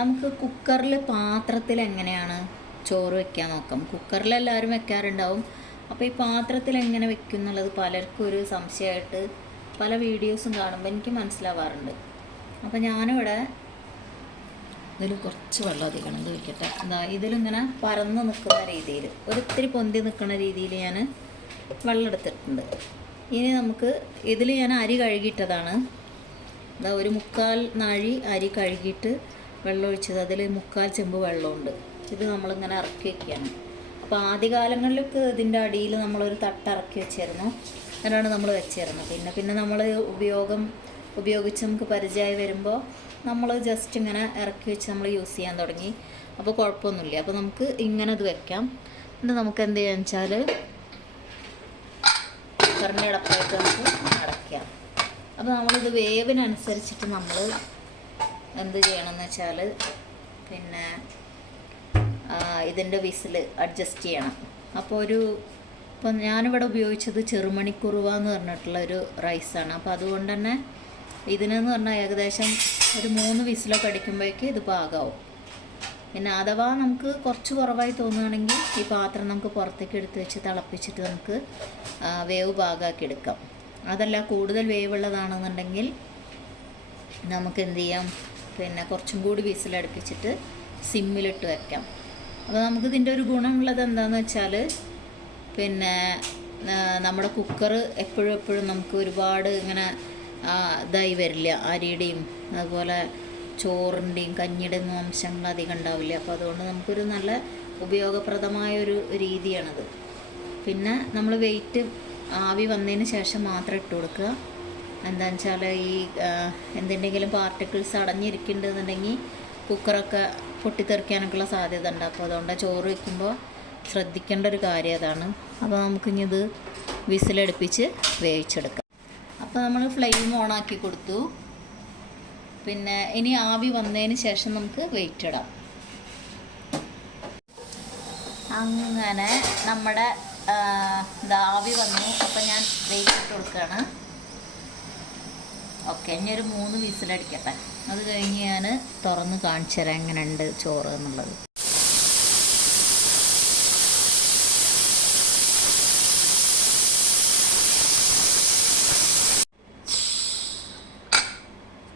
നമുക്ക് കുക്കറിൽ പാത്രത്തിൽ എങ്ങനെയാണ് ചോറ് വെക്കാൻ നോക്കാം. കുക്കറിൽ എല്ലാവരും വെക്കാറുണ്ടാവും. അപ്പോൾ ഈ പാത്രത്തിൽ എങ്ങനെ വെക്കും എന്നുള്ളത് പലർക്കും ഒരു സംശയമായിട്ട് പല വീഡിയോസും കാണുമ്പോൾ എനിക്ക് മനസ്സിലാവാറുണ്ട്. അപ്പോൾ ഞാനിവിടെ ഇതിൽ കുറച്ച് വെള്ളം അധികം ഇത് വയ്ക്കട്ടെ. എന്താ ഇതിലിങ്ങനെ പരന്ന് നിൽക്കുന്ന രീതിയിൽ ഒരിത്തിരി പൊന്തി നിൽക്കുന്ന രീതിയിൽ ഞാൻ വെള്ളം എടുത്തിട്ടുണ്ട്. ഇനി നമുക്ക് ഇതിൽ ഞാൻ അരി കഴുകിയിട്ടതാണ്. എന്താ ഒരു 3/4 നാഴി അരി കഴുകിയിട്ട് വെള്ളം ഒഴിച്ചത്. അതിൽ 3/4 ചെമ്പ് വെള്ളമുണ്ട്. ഇത് നമ്മളിങ്ങനെ ഇറക്കി വയ്ക്കുകയാണ്. അപ്പോൾ ആദ്യകാലങ്ങളിലൊക്കെ ഇതിൻ്റെ അടിയിൽ നമ്മളൊരു തട്ട് ഇറക്കി വെച്ചിരുന്നു. അങ്ങനെയാണ് നമ്മൾ വെച്ചിരുന്നത്. പിന്നെ നമ്മൾ ഉപയോഗിച്ച് നമുക്ക് പരിചയമായി വരുമ്പോൾ നമ്മൾ ജസ്റ്റ് ഇങ്ങനെ ഇറക്കി വെച്ച് നമ്മൾ യൂസ് ചെയ്യാൻ തുടങ്ങി. അപ്പോൾ കുഴപ്പമൊന്നുമില്ല. അപ്പോൾ നമുക്ക് ഇങ്ങനെ ഇത് വെക്കാം. എന്നിട്ട് നമുക്ക് എന്ത് ചെയ്യാന്ന് വെച്ചാൽ കുക്കറിൻ്റെ അടപ്പായിട്ട് നമുക്ക് അടയ്ക്കാം. അപ്പോൾ നമ്മളിത് വേവിനനുസരിച്ചിട്ട് നമ്മൾ എന്ത് ചെയ്യണമെന്ന് വെച്ചാൽ പിന്നെ ഇതിൻ്റെ വിസിൽ അഡ്ജസ്റ്റ് ചെയ്യണം. അപ്പോൾ ഇപ്പം ഞാനിവിടെ ഉപയോഗിച്ചത് ചെറുമണിക്കുറുവ എന്ന് പറഞ്ഞിട്ടുള്ള ഒരു റൈസാണ്. അപ്പോൾ അതുകൊണ്ട് തന്നെ ഇതിനെന്ന് പറഞ്ഞാൽ ഏകദേശം ഒരു 3 വിസിലൊക്കെ അടിക്കുമ്പോഴേക്ക് ഇത് പാകമാവും. പിന്നെ അഥവാ നമുക്ക് കുറച്ച് കുറവായി തോന്നുകയാണെങ്കിൽ ഈ പാത്രം നമുക്ക് പുറത്തേക്ക് എടുത്ത് വെച്ച് തിളപ്പിച്ചിട്ട് നമുക്ക് വേവ് പാകമാക്കി എടുക്കാം. അതല്ല കൂടുതൽ വേവുള്ളതാണെന്നുണ്ടെങ്കിൽ നമുക്ക് എന്ത് ചെയ്യാം, പിന്നെ കുറച്ചും കൂടി വിസിലടുപ്പിച്ചിട്ട് സിമ്മിലിട്ട് വയ്ക്കാം. അപ്പോൾ നമുക്കിതിൻ്റെ ഒരു ഗുണമുള്ളത് എന്താണെന്ന് വെച്ചാൽ പിന്നെ നമ്മുടെ കുക്കർ എപ്പോഴും നമുക്ക് ഒരുപാട് ഇങ്ങനെ ഇതായി വരില്ല. അരിയുടെയും അതുപോലെ ചോറിൻ്റെയും കഞ്ഞിയുടെയും ഒന്നും അംശങ്ങൾ അധികം ഉണ്ടാവില്ല. അപ്പോൾ അതുകൊണ്ട് നമുക്കൊരു നല്ല ഉപയോഗപ്രദമായൊരു രീതിയാണത്. പിന്നെ നമ്മൾ വെയിറ്റ് ആവി വന്നതിന് ശേഷം മാത്രം ഇട്ട് കൊടുക്കുക. എന്താണെന്ന് വെച്ചാൽ ഈ എന്തെങ്കിലും പാർട്ടിക്കിൾസ് അടഞ്ഞിരിക്കുന്നുണ്ടെന്നുണ്ടെങ്കിൽ കുക്കറൊക്കെ പൊട്ടിത്തെറിക്കാനൊക്കെയുള്ള സാധ്യത ഉണ്ട്. അപ്പോൾ അതുകൊണ്ട് ചോറ് വയ്ക്കുമ്പോൾ ശ്രദ്ധിക്കേണ്ട ഒരു കാര്യം അതാണ്. അപ്പോൾ നമുക്കിനി ഇത് വിസിലടുപ്പിച്ച് വേവിച്ചെടുക്കാം. അപ്പോൾ നമ്മൾ ഫ്ലെയിം ഓണാക്കി കൊടുത്തു. പിന്നെ ഇനി ആവി വന്നതിന് ശേഷം നമുക്ക് വെയിറ്റ് ഇടാം. അങ്ങനെ നമ്മുടെ ആവി വന്നു. അപ്പം ഞാൻ വെയിറ്റ് ഇട്ട് കൊടുക്കുകയാണ്. ഓക്കെ, ഇനി ഒരു 3 വിസിലടിക്കട്ടെ. അത് കഴിഞ്ഞ് ഞാൻ തുറന്ന് കാണിച്ചു തരാം എങ്ങനെയുണ്ട് ചോറ് എന്നുള്ളത്.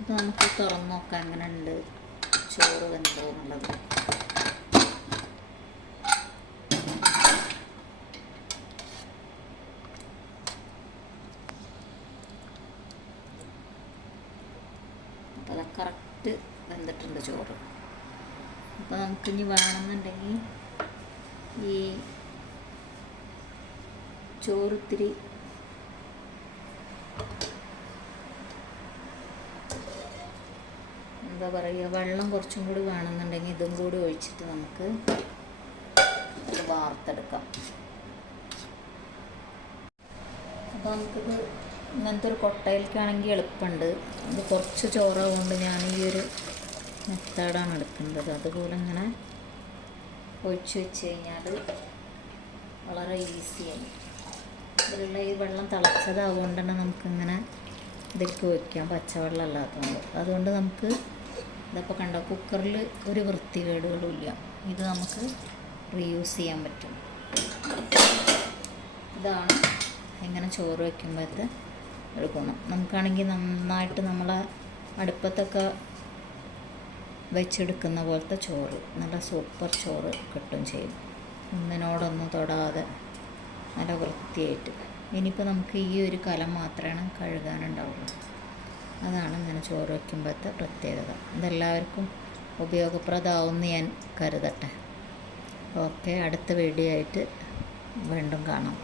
അപ്പോൾ നമുക്ക് തുറന്ന് നോക്കാം എങ്ങനെയുണ്ട് ചോറ് വെന്തോ എന്നുള്ളത്. അപ്പോൾ അത് കറക്റ്റ് വെന്തിട്ടുണ്ട് ചോറ്. അപ്പോൾ നമുക്കിനി വേണമെന്നുണ്ടെങ്കിൽ ഈ ചോറ് ഇത്തിരി എന്താ പറയുക, വെള്ളം കുറച്ചും കൂടി വേണമെന്നുണ്ടെങ്കിൽ ഇതും കൂടി ഒഴിച്ചിട്ട് നമുക്ക് ഇത് വാർത്തെടുക്കാം. അപ്പോൾ നമുക്കിത് ഇങ്ങനത്തെ ഒരു കൊട്ടയിലേക്കാണെങ്കിൽ എളുപ്പമുണ്ട്. ഇത് കുറച്ച് ചോറാവുകൊണ്ട് ഞാൻ ഈ ഒരു മെത്തേഡാണ് എടുക്കുന്നത്. അതുപോലെ ഇങ്ങനെ ഒഴിച്ച് വെച്ച് കഴിഞ്ഞാൽ വളരെ ഈസിയായി. ഇതിലുള്ള ഈ വെള്ളം തിളച്ചതാവുകൊണ്ട് തന്നെ നമുക്കിങ്ങനെ ഇതിലേക്ക് വയ്ക്കാം, പച്ചവെള്ളം അല്ലാത്തതുകൊണ്ട്. അതുകൊണ്ട് നമുക്ക് ഇതിപ്പോൾ കണ്ടോ, കുക്കറിൽ ഒരു വൃത്തികേടുകളും ഇല്ല. ഇത് നമുക്ക് റീയൂസ് ചെയ്യാൻ പറ്റും. ഇതാണ് എങ്ങനെ ചോറ് വയ്ക്കുമ്പോഴത്തെ ഒരു ഗുണം. നമുക്കാണെങ്കിൽ നന്നായിട്ട് നമ്മളെ അടുപ്പത്തൊക്കെ വെച്ചെടുക്കുന്ന പോലത്തെ ചോറ്, നല്ല സൂപ്പർ ചോറ് കിട്ടും ചെയ്യും. ഒന്നിനോടൊന്നും തൊടാതെ നല്ല വൃത്തിയായിട്ട്. ഇനിയിപ്പോൾ നമുക്ക് ഈ ഒരു കലം മാത്രമാണ് കഴുകാനുണ്ടാവുള്ളൂ. അതാണ് ഇങ്ങനെ ചോറ് വയ്ക്കുമ്പോഴത്തെ പ്രത്യേകത. ഇതെല്ലാവർക്കും ഉപയോഗപ്രദമാവുമെന്ന് ഞാൻ കരുതട്ടെ. ഓക്കെ, അടുത്ത വീഡിയോ ആയിട്ട് വീണ്ടും കാണാം.